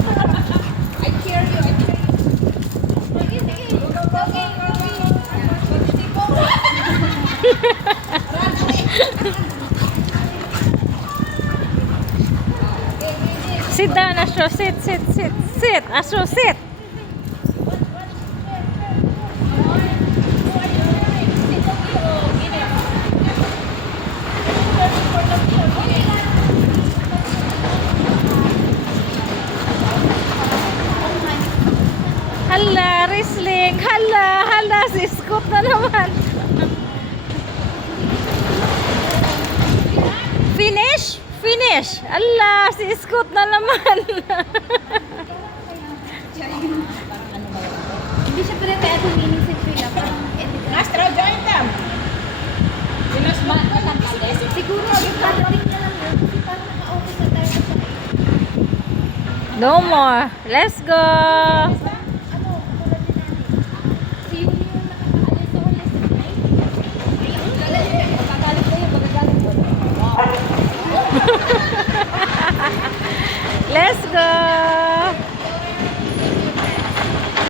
I cheer you, I cheer you. Sige, sige. Okay, Sit down, Astro. Sit, sit, sit, sit. Astro, sit. Hala, Riesling. Hala, hala. Si Scoop na naman. Finish? Finish. Ala, si Scoop na naman. hindi siya pala kaya tumingin sa Chila. Astro, join them. Siguro, yung padating na lang yun. Kasi parang naka-open na tayo sa No more. Let's go. ano, katulad din natin. Si Yuli yung nakakaalis sa wala sa night. Magagalit ko yun, magagalit ko. Let's go.